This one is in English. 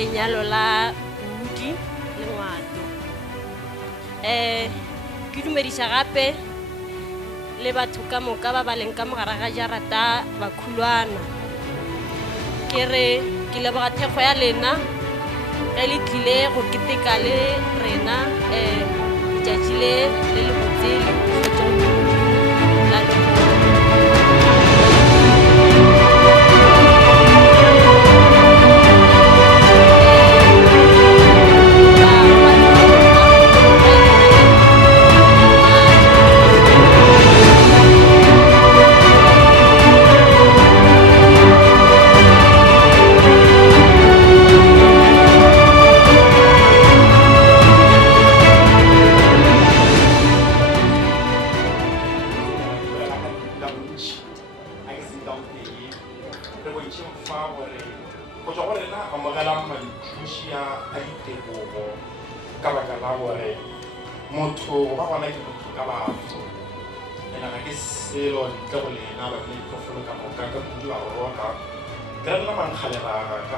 lenyalo la Budi le Ngwato. Ke dumedisa gape le batho ka moka ba leng ka mogara ga jarata bakhulwana. Ke re ke leboga thekgo ya lena ge le tlile go keteka le rena letšatši le le botse le la Karena memang hal yang agak